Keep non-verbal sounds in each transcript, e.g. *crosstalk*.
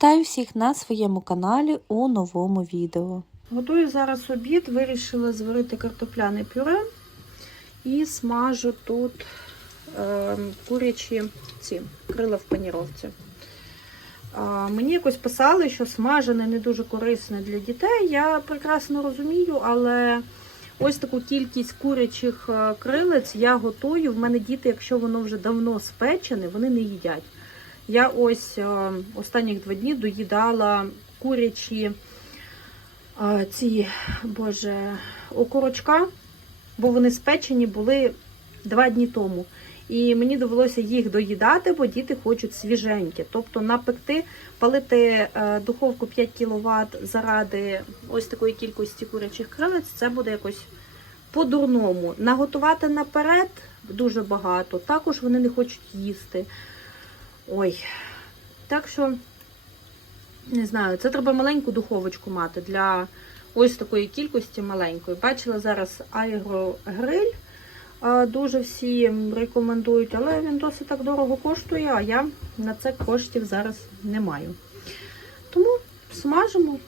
Вітаю всіх на своєму каналі у новому відео. Готую зараз обід, вирішила зварити картопляне пюре і смажу тут е, курячі ці крила в паніровці. А, мені якось писали, що смажене не дуже корисне для дітей. Я прекрасно розумію, але ось таку кількість курячих е, крилець я готую. В мене діти, якщо воно вже давно спечене, вони не їдять. Я ось е, останніх два дні доїдала курячі ці, боже, окорочка, бо вони спечені були два дні тому. І мені довелося їх доїдати, бо діти хочуть свіженькі. Тобто напекти, палити е, духовку 5 кВт заради ось такої кількості курячих крилець, це буде якось по-дурному. Наготувати наперед дуже багато. Також вони не хочуть їсти. Ой. Так що. Не знаю, це треба маленьку духовочку мати для ось такої кількості маленької. Бачила зараз аерогриль. Дуже всі рекомендують, але він досить так дорого коштує, а я на це коштів зараз не маю. Тому смажимо,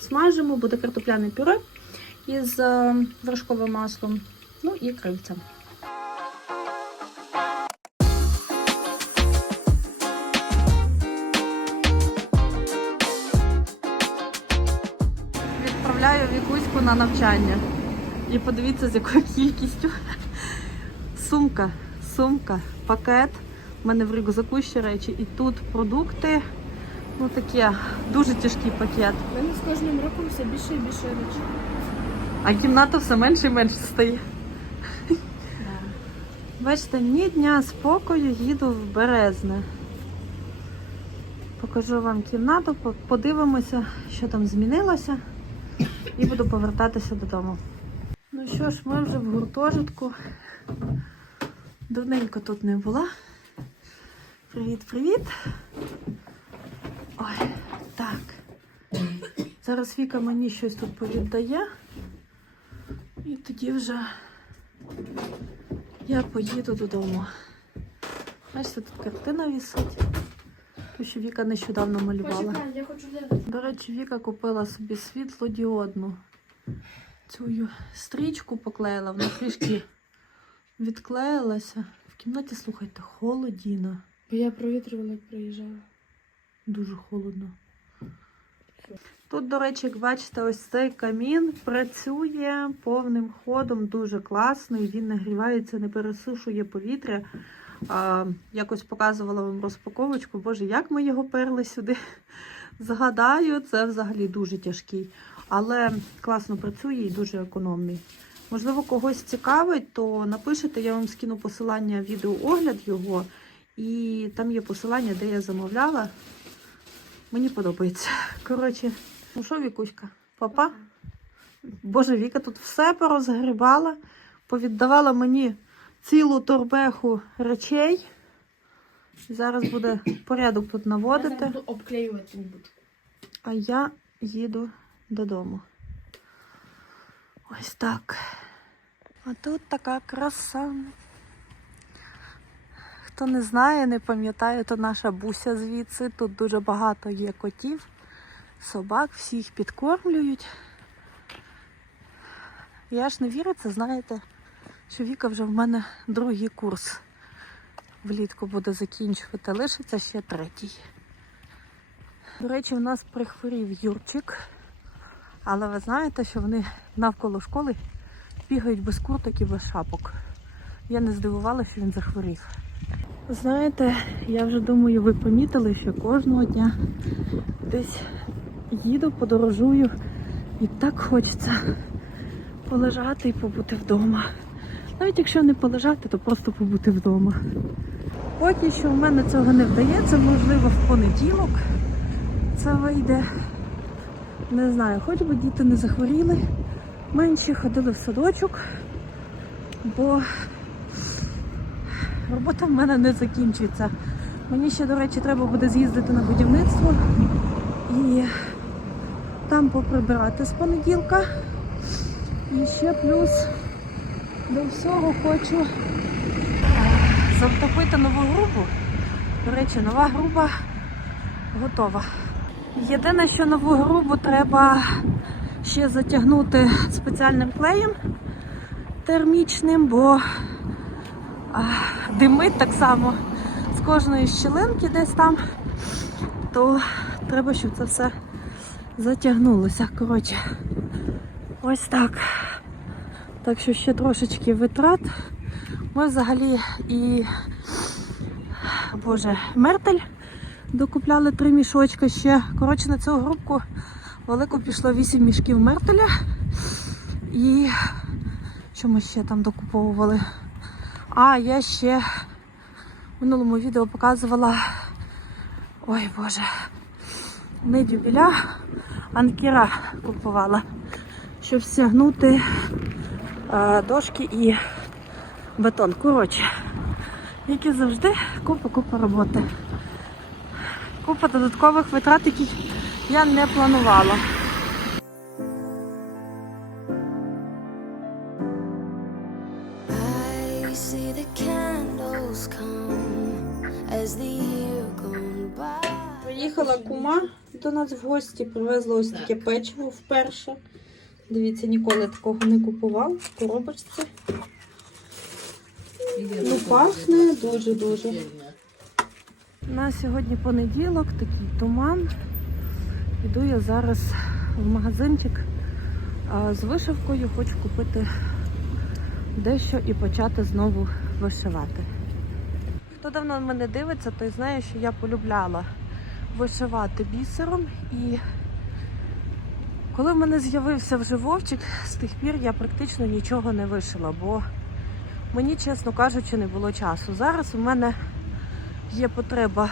смажимо, буде картопляне пюре із е, вершковим маслом, ну і крильцем. На навчання. І подивіться, з якою кількістю. Сумка, сумка, пакет. У мене в рюкзаку ще речі. І тут продукти. Ну таке, дуже тяжкий пакет. У мене з кожним роком все більше і більше речей. А кімната все менше і менше стає. Бачите, ні дня спокою їду в Березне. Покажу вам кімнату, подивимося, що там змінилося, і буду повертатися додому. Ну що ж, ми вже в гуртожитку. Давненько тут не була. Привіт-привіт. Ой, так. Зараз Віка мені щось тут повіддає. І тоді вже я поїду додому. Бачите, тут картина вісить. Ту, що Віка нещодавно малювала. Почекай, я хочу глянути. До речі, Віка купила собі світлодіодну. Цю стрічку поклеїла, вона трішки відклеїлася. В кімнаті, слухайте, холодіна. Бо я провітрювала, як приїжджала. Дуже холодно. Тут, до речі, як бачите, ось цей камін працює повним ходом, дуже класний. Він нагрівається, не пересушує повітря. А, якось показувала вам розпаковочку. Боже, як ми його перли сюди. Згадаю, це взагалі дуже тяжкий. Але класно працює і дуже економний. Можливо, когось цікавить, то напишите, я вам скину посилання відеоогляд його. І там є посилання, де я замовляла. Мені подобається. Коротше, ну що, Вікуська, папа? Боже, Віка тут все порозгрібала, повіддавала мені цілу торбеху речей. Зараз буде порядок тут наводити, зараз буду обклеювати цю бучку. а я їду додому. Ось так. А тут така краса. Хто не знає, не пам'ятає, то наша буся звідси. Тут дуже багато є котів, собак, всі їх підкормлюють. Я ж не віриться, знаєте, що Віка вже в мене другий курс влітку буде закінчувати, лишиться ще третій. До речі, в нас прихворів Юрчик, але ви знаєте, що вони навколо школи бігають без курток і без шапок. Я не здивувалася, що він захворів. Знаєте, я вже думаю, ви помітили, що кожного дня десь їду, подорожую і так хочеться полежати і побути вдома. Навіть якщо не полежати, то просто побути вдома. Поки що в мене цього не вдається, можливо, в понеділок це вийде. Не знаю, хоч би діти не захворіли, менші ходили в садочок, бо робота в мене не закінчується. Мені ще, до речі, треба буде з'їздити на будівництво і там поприбирати з понеділка. І ще плюс до всього хочу завтопити нову грубу. До речі, нова груба готова. Єдине, що нову грубу треба ще затягнути спеціальним клеєм термічним, бо димить так само з кожної щілинки десь там, то треба, щоб це все затягнулося. Коротше, ось так. Так що ще трошечки витрат. Ми взагалі і Боже, мертель докупляли три мішочки ще. Коротше, на цю групку велику пішло 8 мішків мертеля. І що ми ще там докуповували? А, я ще в минулому відео показувала. Ой Боже, не дюбіля, анкіра купувала, щоб стягнути дошки і бетон. Коротше, як і завжди, купа-купа роботи. Купа додаткових витрат, які я не планувала. Приїхала кума до нас в гості, привезла ось таке печиво вперше. Дивіться, ніколи такого не купував в коробочці. Ну, пахне дуже-дуже. У нас сьогодні понеділок, такий туман. Іду я зараз в магазинчик з вишивкою, хочу купити дещо і почати знову вишивати. Хто давно мене дивиться, той знає, що я полюбляла вишивати бісером. І коли в мене з'явився вже вовчик, з тих пір я практично нічого не вишила, бо мені, чесно кажучи, не було часу. Зараз у мене є потреба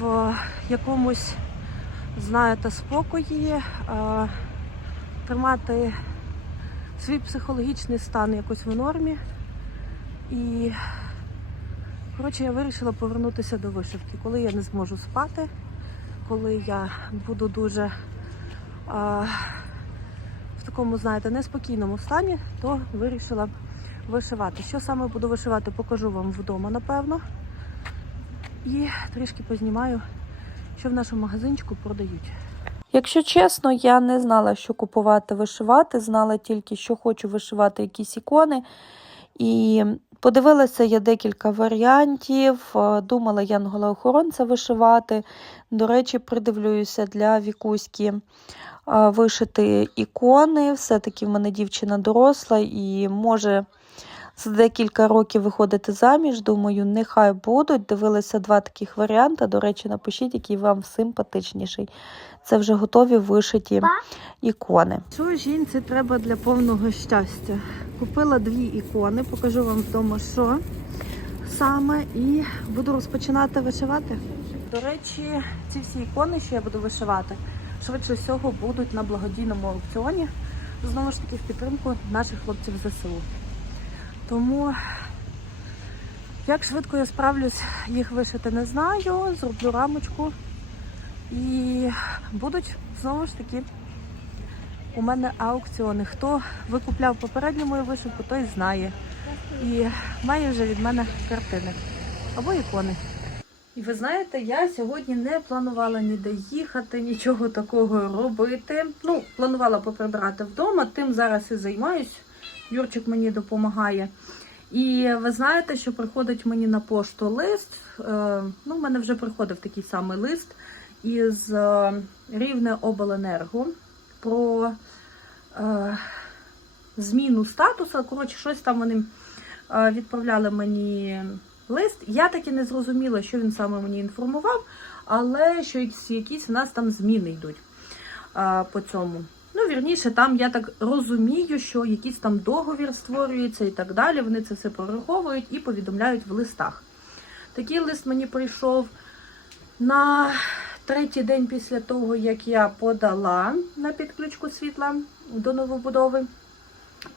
в якомусь, знаєте, спокої, е, тримати свій психологічний стан якось в нормі. І Коротше, я вирішила повернутися до вишивки. Коли я не зможу спати, коли я буду дуже в такому, знаєте, неспокійному стані, то вирішила вишивати. Що саме буду вишивати, покажу вам вдома, напевно. І трішки познімаю, що в нашому магазинчику продають. Якщо чесно, я не знала, що купувати вишивати, знала тільки, що хочу вишивати якісь ікони. І подивилася я декілька варіантів. е, Думала янгола-охоронця вишивати. До речі, придивлююся для вікуськи вишити ікони. Все-таки в мене дівчина доросла і може за декілька років виходити заміж. Думаю, нехай будуть. Дивилися два таких варіанти. До речі, напишіть, який вам симпатичніший. Це вже готові вишиті ікони. Що жінці треба для повного щастя? Купила дві ікони, покажу вам вдома, що саме, і буду розпочинати вишивати. До речі, ці всі ікони, що я буду вишивати, швидше всього будуть на благодійному аукціоні. Знову ж таки, в підтримку наших хлопців ЗСУ. Тому, як швидко я справлюсь їх вишити, не знаю. Зроблю рамочку. І будуть знову ж таки у мене аукціони. Хто викупляв попередню мою вишивку, той знає. І має вже від мене картини або ікони. І ви знаєте, я сьогодні не планувала ніде їхати, нічого такого робити. Ну, планувала поприбирати вдома, тим зараз і займаюсь. Юрчик мені допомагає. І ви знаєте, що приходить мені на пошту лист. Е, ну, в мене вже приходив такий самий лист із е, Рівне обленерго про е, зміну статусу. Коротше, щось там вони відправляли мені лист. Я таки не зрозуміла, що він саме мені інформував, але що якісь- в нас там зміни йдуть е, по цьому. Ну, вірніше, там я так розумію, що якийсь там договір створюється і так далі. Вони це все прораховують і повідомляють в листах. Такий лист мені прийшов на третій день після того, як я подала на підключку світла до новобудови.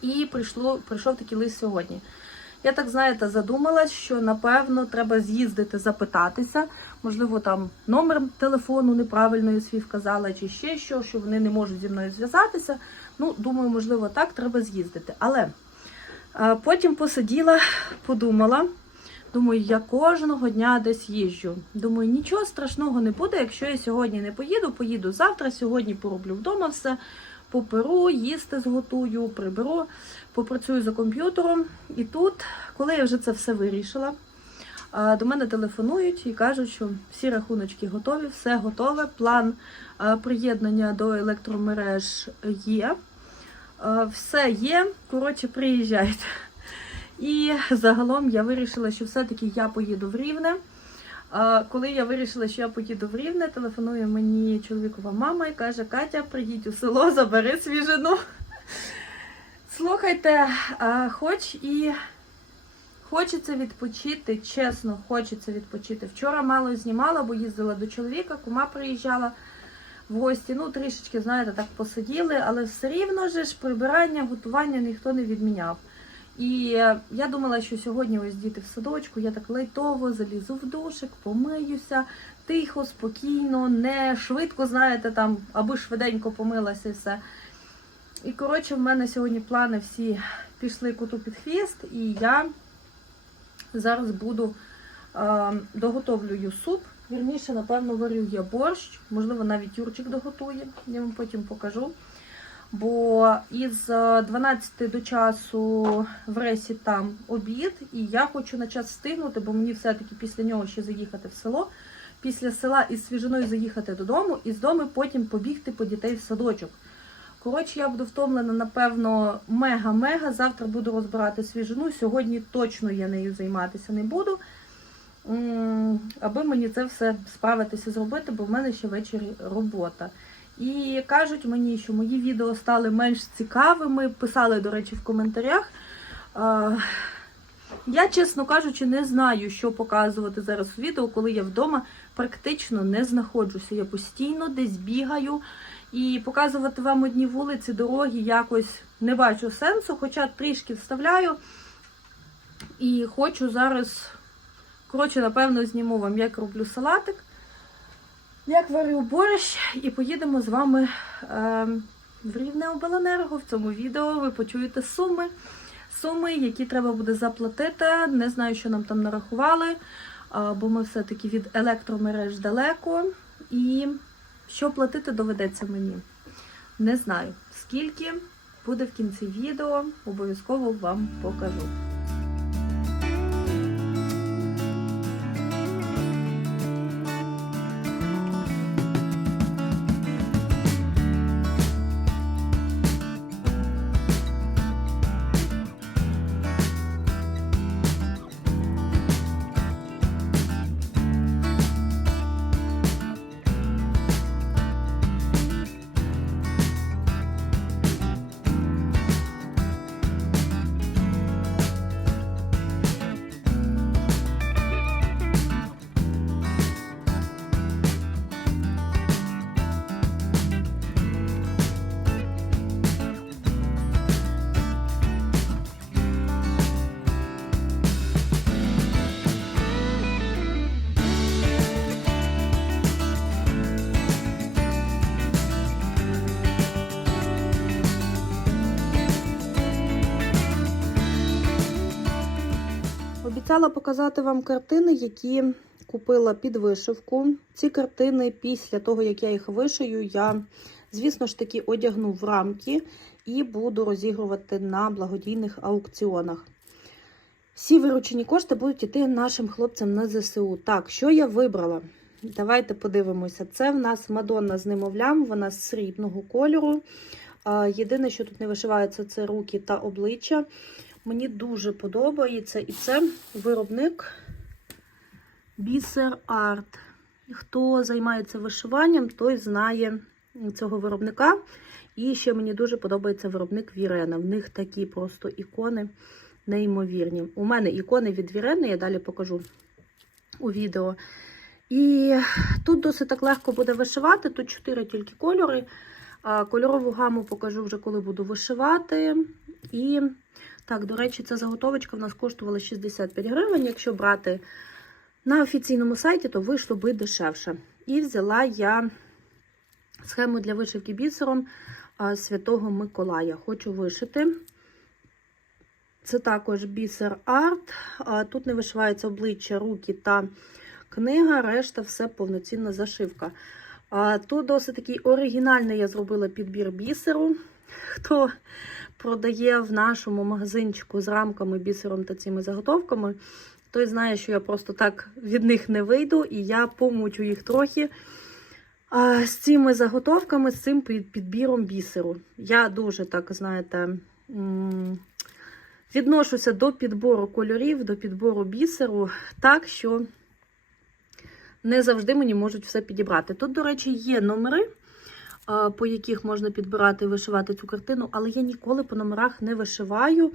І прийшло, прийшов такий лист сьогодні. Я так, знаєте, задумалась, що напевно треба з'їздити, запитатися. Можливо, там номер телефону неправильно свій вказала, чи ще що, що вони не можуть зі мною зв'язатися. Ну, думаю, можливо, так, треба з'їздити. Але е, потім посиділа, подумала, Думаю, я кожного дня десь їжджу. Думаю, нічого страшного не буде, якщо я сьогодні не поїду, поїду завтра. Сьогодні пороблю вдома все, поперу, їсти зготую, приберу, попрацюю за комп'ютером. І тут, коли я вже це все вирішила, до мене телефонують і кажуть, що всі рахуночки готові, все готове. План приєднання до електромереж є. Все є. Коротше, приїжджайте. І загалом я вирішила, що все-таки я поїду в Рівне. Коли я вирішила, що я поїду в Рівне, телефонує мені чоловікова мама і каже: Катя, приїдь у село, забери свіжину. Слухайте, хоч і хочеться відпочити, чесно, хочеться відпочити. Вчора мало знімала, бо їздила до чоловіка, кума приїжджала в гості. Ну, трішечки, знаєте, так посиділи, але все рівно ж прибирання, готування ніхто не відміняв. І е, я думала, що сьогодні ось діти в садочку, я так лайтово залізу в душик, помиюся, тихо, спокійно, не швидко, знаєте, там, аби швиденько помилася і все. І коротше, в мене сьогодні плани всі пішли коту під хвіст, і я зараз буду е, доготовлюю суп. Вірніше, напевно, варю я борщ, можливо, навіть Юрчик доготує, я вам потім покажу. Бо із е, 12 до часу в рейсі там обід, і я хочу на час встигнути, бо мені все-таки після нього ще заїхати в село. Після села із свіжиною заїхати додому, і з дому потім побігти по дітей в садочок. Коротше, я буду втомлена, напевно, мега-мега. Завтра буду розбирати свіжину. Сьогодні точно я нею займатися не буду. Аби мені це все справитися зробити, бо в мене ще ввечері робота. І кажуть мені, що мої відео стали менш цікавими. Писали, до речі, в коментарях. Я, чесно кажучи, не знаю, що показувати зараз у відео, коли я вдома практично не знаходжуся. Я постійно десь бігаю. І показувати вам одні вулиці, дороги якось не бачу сенсу, хоча трішки вставляю. І хочу зараз, коротше, напевно, зніму вам, як роблю салатик, як варю борщ, і поїдемо з вами е, в Рівне Обленерго. В цьому відео ви почуєте суми. Суми, які треба буде заплатити. Не знаю, що нам там нарахували, а, бо ми все-таки від електромереж далеко. І що платити доведеться мені. Не знаю. Скільки буде в кінці відео, обов'язково вам покажу. Обіцяла показати вам картини, які купила під вишивку. Ці картини, після того, як я їх вишию, я, звісно ж таки, одягну в рамки і буду розігрувати на благодійних аукціонах. Всі виручені кошти будуть йти нашим хлопцям на ЗСУ. Так, що я вибрала? Давайте подивимося. Це в нас Мадонна з немовлям, вона з срібного кольору. Єдине, що тут не вишивається, це руки та обличчя. Мені дуже подобається. І це виробник Бісер Арт. Хто займається вишиванням, той знає цього виробника. І ще мені дуже подобається виробник Вірена. В них такі просто ікони неймовірні. У мене ікони від Вірени, я далі покажу у відео. І тут досить так легко буде вишивати. Тут чотири тільки кольори. Кольорову гаму покажу вже, коли буду вишивати. І так, до речі, ця заготовочка в нас коштувала 65 гривень. Якщо брати на офіційному сайті, то вийшло би дешевше. І взяла я схему для вишивки бісером Святого Миколая. Хочу вишити Це також бісер арт. Тут не вишивається обличчя, руки та книга, решта все повноцінна зашивка. Тут досить такий оригінальний я зробила підбір бісеру. Хто продає в нашому магазинчику з рамками, бісером та цими заготовками, той знає, що я просто так від них не вийду, і я помучу їх трохи а, з цими заготовками, з цим підбіром бісеру. Я дуже так, знаєте, відношуся до підбору кольорів, до підбору бісеру, так що не завжди мені можуть все підібрати. Тут, до речі, є номери, по яких можна підбирати і вишивати цю картину, але я ніколи по номерах не вишиваю.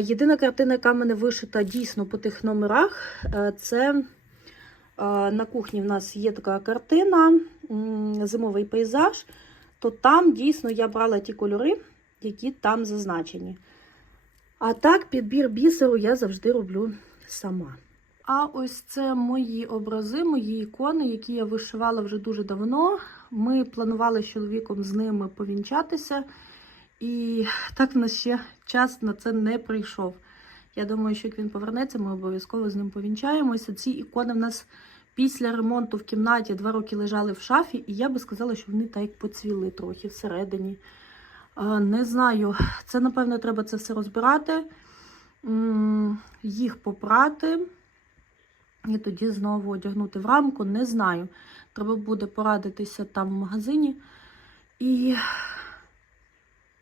Єдина картина, яка в мене вишита дійсно по тих номерах, е, це на кухні в нас є така картина Зимовий пейзаж. То там дійсно я брала ті кольори, які там зазначені. А так, підбір бісеру я завжди роблю сама. А ось це мої образи, мої ікони, які я вишивала вже дуже давно. Ми планували з чоловіком з ними повінчатися. І так в нас ще час на це не прийшов. Я думаю, що як він повернеться, ми обов'язково з ним повінчаємося. Ці ікони в нас після ремонту в кімнаті два роки лежали в шафі, і я би сказала, що вони так поцвіли трохи всередині. Не знаю, це, напевно, треба це все розбирати, їх попрати. І тоді знову одягнути в рамку. Не знаю. Треба буде порадитися там в магазині. І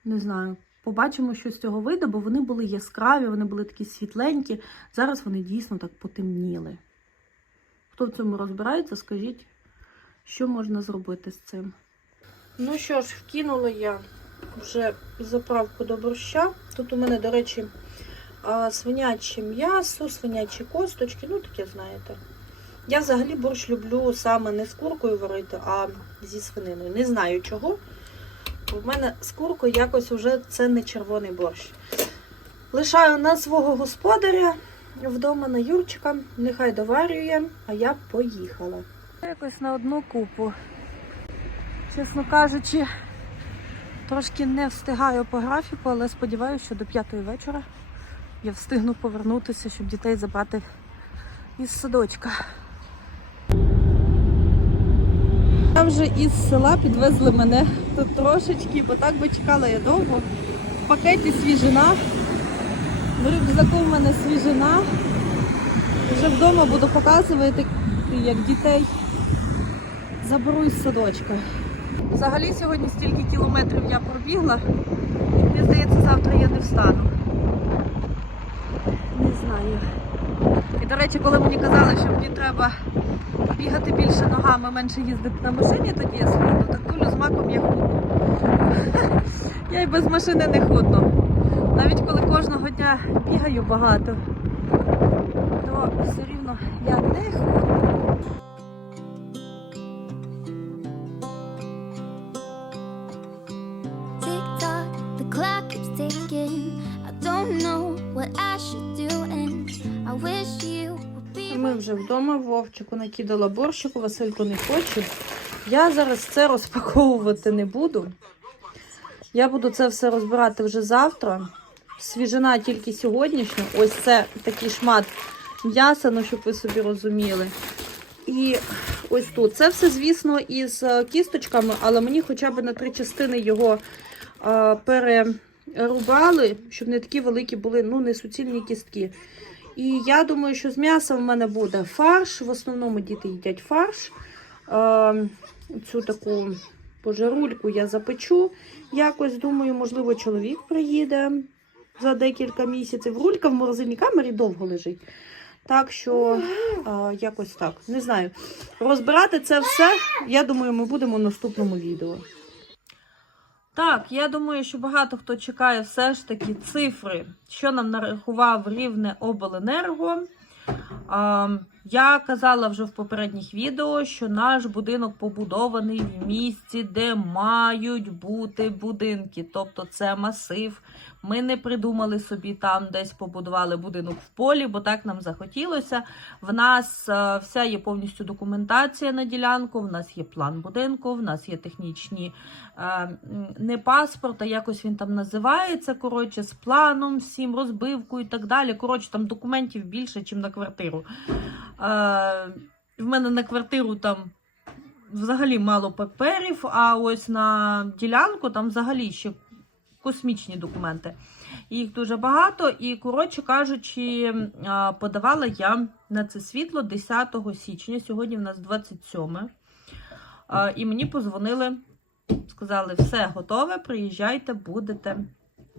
не знаю, побачимо, що з цього вийде, бо вони були яскраві, вони були такі світленькі. Зараз вони дійсно так потемніли. Хто в цьому розбирається, скажіть, що можна зробити з цим. Ну що ж, вкинула я вже заправку до борща. Тут у мене, до речі, свиняче м'ясо, свинячі косточки, ну таке, знаєте. Я взагалі борщ люблю саме не з куркою варити, а зі свининою. Не знаю чого. У мене з куркою якось вже це не червоний борщ. Лишаю на свого господаря вдома на Юрчика. Нехай доварює, а я поїхала. Якось на одну купу. Чесно кажучи, трошки не встигаю по графіку, але сподіваюся, що до п'ятої вечора я встигну повернутися, щоб дітей забрати із садочка. Там вже із села підвезли мене тут трошечки, бо так би чекала я довго. В пакеті свіжина, в рюкзаку в мене свіжина. Вже вдома буду показувати, як дітей заберу із садочка. Взагалі сьогодні стільки кілометрів я пробігла. Мені здається, завтра я не встану. Знаю. І, до речі, коли мені казали, що мені треба бігати більше ногами, менше їздити на машині, тоді я схудну, так кулю з маком я худну. *laughs* Я й без машини не худну. Навіть коли кожного дня бігаю багато, то все рівно я не худну. Tick tock, the clock keeps ticking. Ми вже вдома, Вовчику накидала борщику, Василько не хоче. Я зараз це розпаковувати не буду. Я буду це все розбирати вже завтра. Свіжина тільки сьогоднішня. Ось це такий шмат м'яса, ну щоб ви собі розуміли. І ось тут. Це все, звісно, із е, кісточками, але мені хоча б на три частини його е, перерубали, щоб не такі великі були, ну, не суцільні кістки. І я думаю, що з м'ясом в мене буде фарш. В основному діти їдять фарш. Цю таку пожарульку я запечу. Якось думаю, можливо, чоловік приїде за декілька місяців. Рулька в морозильній камері довго лежить. Так що е, якось так. Не знаю. Розбирати це все, я думаю, ми будемо в наступному відео. Так, я думаю, що багато хто чекає все ж таки цифри, що нам нарахував рівне обленерго. Я казала вже в попередніх відео, що наш будинок побудований в місці, де мають бути будинки. Тобто це масив. Ми не придумали собі там десь побудували будинок в полі, бо так нам захотілося. В нас е, вся є повністю документація на ділянку, в нас є план будинку, в нас є технічні е, не паспорт, а якось він там називається. Коротше, з планом, всім, розбивкою і так далі. Коротше, там документів більше, ніж на квартиру. Е, в мене на квартиру там взагалі мало паперів, а ось на ділянку там взагалі ще космічні документи. Їх дуже багато, і, коротше кажучи, подавала я на це світло 10 січня. Сьогодні в нас 27. І мені позвонили, сказали, все готове, приїжджайте, будете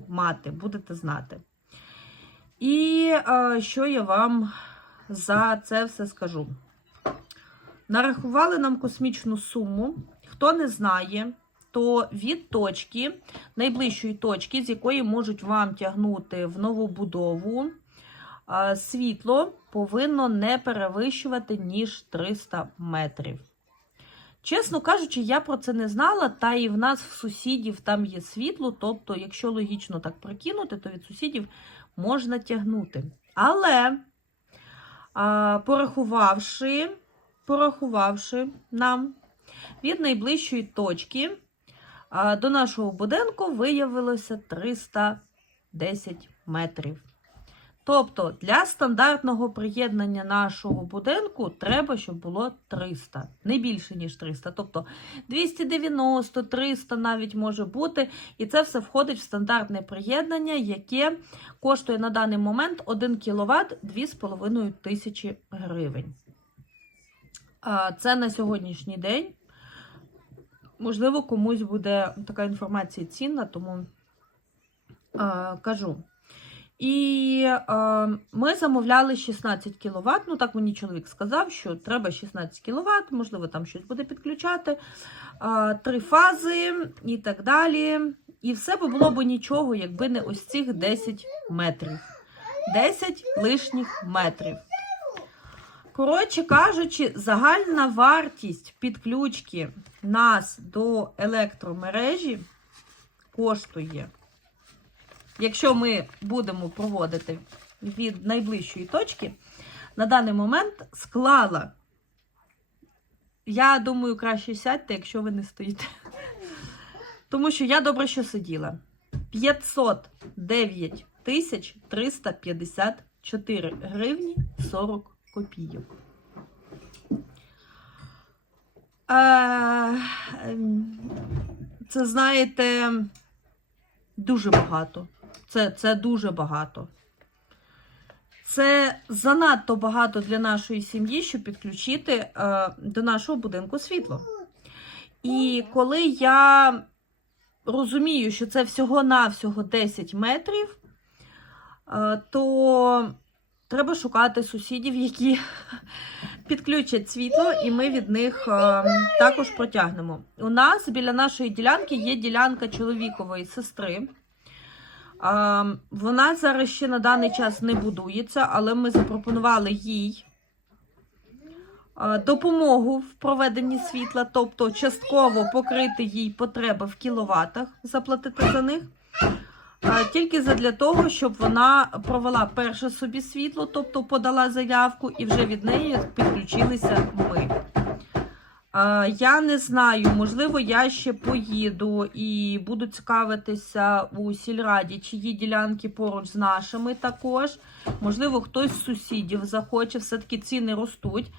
мати, будете знати. І що я вам за це все скажу? Нарахували нам космічну суму. Хто не знає, то від точки, найближчої точки, з якої можуть вам тягнути в нову будову, світло повинно не перевищувати ніж 300 метрів. Чесно кажучи, я про це не знала, та і в нас в сусідів там є світло, тобто, якщо логічно так прикинути, то від сусідів можна тягнути. Але, порахувавши, порахувавши нам від найближчої точки а, до нашого будинку виявилося 310 метрів. Тобто для стандартного приєднання нашого будинку треба, щоб було 300, не більше, ніж 300. Тобто 290, 300 навіть може бути. І це все входить в стандартне приєднання, яке коштує на даний момент 1 кВт 2,5 тисячі гривень. Це на сьогоднішній день. Можливо, комусь буде така інформація цінна, тому а, кажу. І е, ми замовляли 16 кВт. Ну, так мені чоловік сказав, що треба 16 кВт, можливо, там щось буде підключати, е, три фази і так далі. І все би було б нічого, якби не ось цих 10 метрів. 10 лишніх метрів. Коротше кажучи, загальна вартість підключки нас до електромережі коштує якщо ми будемо проводити від найближчої точки, на даний момент склала. Я думаю, краще сядьте, якщо ви не стоїте. Тому що я добре що сиділа. 509 тисяч 354 гривні 40 копійок. Е, ем, Це, знаєте, дуже багато. Це, це дуже багато. Це занадто багато для нашої сім'ї, щоб підключити е, до нашого будинку світло. І коли я розумію, що це всього-навсього 10 метрів, е, то треба шукати сусідів, які *laughs* підключать світло, і ми від них е, також протягнемо. У нас біля нашої ділянки є ділянка чоловікової сестри. А, Вона зараз ще на даний час не будується, але ми запропонували їй допомогу в проведенні світла, тобто частково покрити їй потреби в кіловатах, заплатити за них. Тільки для того, щоб вона провела перше собі світло, тобто подала заявку, і вже від неї підключилися ми. Я не знаю, можливо, я ще поїду і буду цікавитися у сільраді, чиї ділянки поруч з нашими також. Можливо, хтось з сусідів захоче, все-таки ціни ростуть.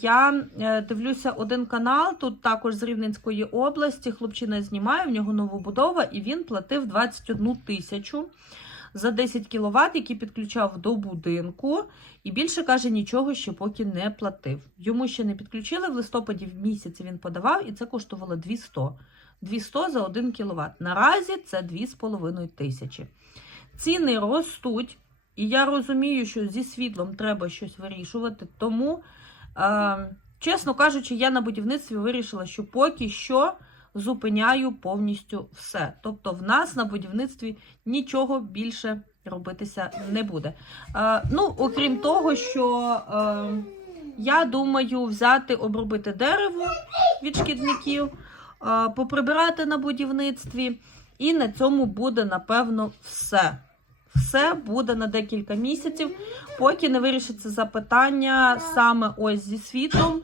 Я е, дивлюся один канал, тут також з Рівненської області. Хлопчина знімає, в нього новобудова, і він платив 21 тисячу за 10 кВт, які підключав до будинку. І більше каже, нічого ще поки не платив. Йому ще не підключили в листопаді в місяці він подавав, і це коштувало 200. 200 за 1 кВт. Наразі це 2,5 тисячі. Ціни ростуть, і я розумію, що зі світлом треба щось вирішувати. Тому, чесно кажучи, я на будівництві вирішила, що поки що зупиняю повністю все. Тобто, в нас на будівництві нічого більше робитися не буде. Е, ну, окрім того, що е, я думаю взяти, обробити дерево від шкідників, е, поприбирати на будівництві, і на цьому буде, напевно, все. Все буде на декілька місяців, поки не вирішиться запитання саме ось зі світлом,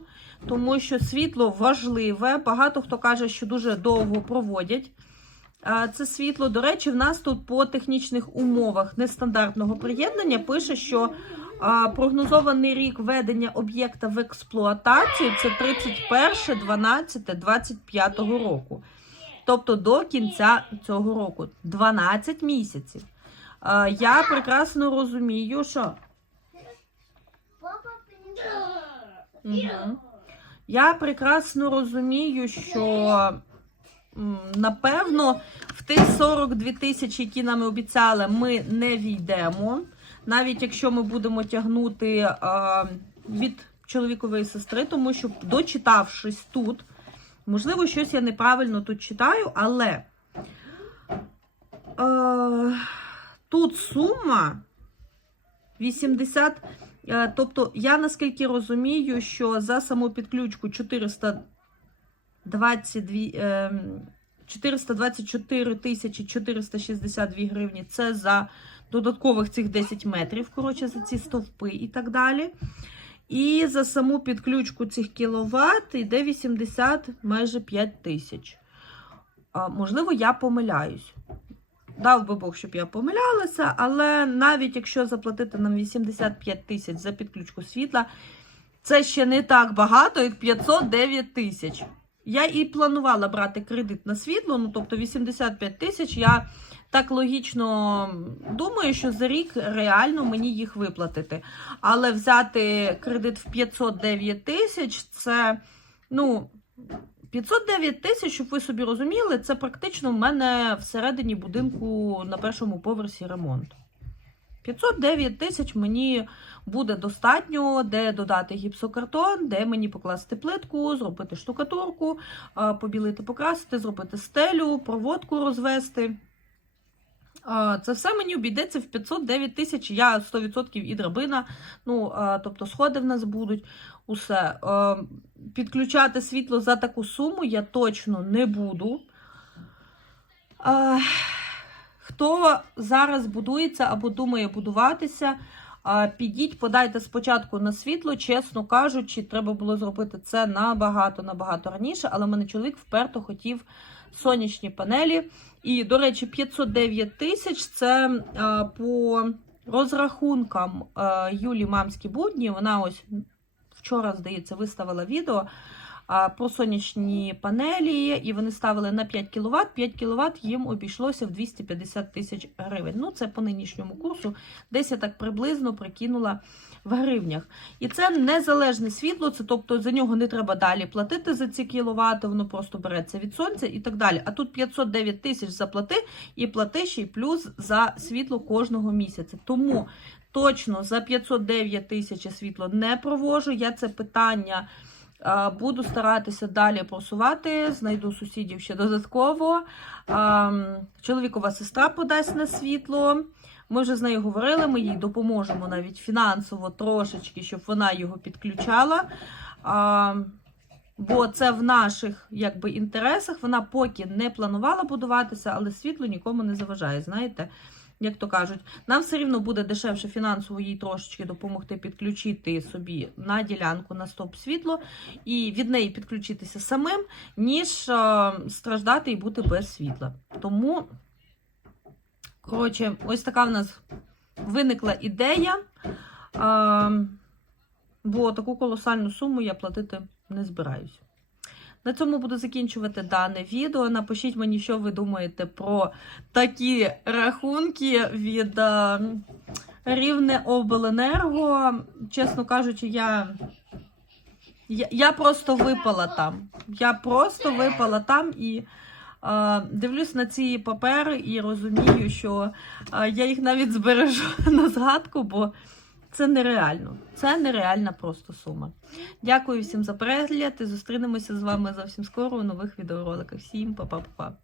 тому що світло важливе. Багато хто каже, що дуже довго проводять це світло. До речі, в нас тут по технічних умовах нестандартного приєднання пише, що прогнозований рік ведення об'єкта в експлуатацію це 31.12.25 року. Тобто до кінця цього року 12 місяців. Я прекрасно розумію, що. Угу. Я прекрасно розумію, що напевно в тих 42 тисячі, які нам обіцяли, ми не війдемо. Навіть якщо ми будемо тягнути від чоловікової сестри, тому що дочитавшись тут, можливо, щось я неправильно тут читаю, але тут сума 80. е, Тобто, я наскільки розумію, що за саму підключку 422, е, 424 тисячі 462 гривні це за додаткових цих 10 метрів, коротше, за ці стовпи і так далі. І за саму підключку цих кіловат йде 80 майже 5 тисяч. Можливо, я помиляюсь. Дав би Бог, щоб я помилялася, але навіть якщо заплатити нам 85 тисяч за підключку світла, це ще не так багато, як 509 тисяч. Я і планувала брати кредит на світло, ну тобто 85 тисяч. Я так логічно думаю, що за рік реально мені їх виплатити. Але взяти кредит в 509 тисяч це, ну. 509 тисяч, щоб ви собі розуміли, це практично в мене всередині будинку на першому поверсі ремонт. 509 тисяч мені буде достатньо, де додати гіпсокартон, де мені покласти плитку, зробити штукатурку, побілити, покрасити, зробити стелю, проводку розвести. Це все мені обійдеться в 509 тисяч. Я 100% і драбина. Ну, тобто сходи в нас будуть. Усе. Підключати світло за таку суму я точно не буду. Хто зараз будується або думає будуватися, підіть, подайте спочатку на світло, чесно кажучи, треба було зробити це набагато-набагато раніше, але мене чоловік вперто хотів сонячні панелі. І, до речі, 509 тисяч це е, по розрахункам е, Юлі Мамські будні. Вона ось вчора, здається, виставила відео про сонячні панелі, і вони ставили на 5 кВт. 5 кВт їм обійшлося в 250 тисяч гривень. Ну, це по нинішньому курсу, десь я так приблизно прикинула в гривнях. І це незалежне світло, це тобто за нього не треба далі платити за ці кіловати, воно просто береться від сонця і так далі. А тут 509 тисяч заплати і плати ще й плюс за світло кожного місяця. Тому точно за 509 тисяч світло не провожу. Я це питання буду старатися далі просувати. Знайду сусідів ще додатково. Чоловікова сестра подасть на світло. Ми вже з нею говорили, ми їй допоможемо навіть фінансово трошечки, щоб вона його підключала. Бо це в наших якби, інтересах. Вона поки не планувала будуватися, але світло нікому не заважає. Знаєте, як то кажуть, нам все рівно буде дешевше фінансово їй трошечки допомогти підключити собі на ділянку на стоп світло і від неї підключитися самим, ніж е, страждати і бути без світла. Тому, коротше, ось така в нас виникла ідея. Е, бо таку колосальну суму я платити не збираюсь. На цьому буду закінчувати дане відео. Напишіть мені, що ви думаєте про такі рахунки від е, Рівне обленерго. Чесно кажучи, я, я, я просто випала там. Я просто випала там і е, дивлюсь на ці папери і розумію, що е, я їх навіть збережу *laughs* на згадку, бо це нереально. Це нереальна просто сума. Дякую всім за перегляд і зустрінемося з вами зовсім скоро у нових відеороликах. Всім па-па-па-па.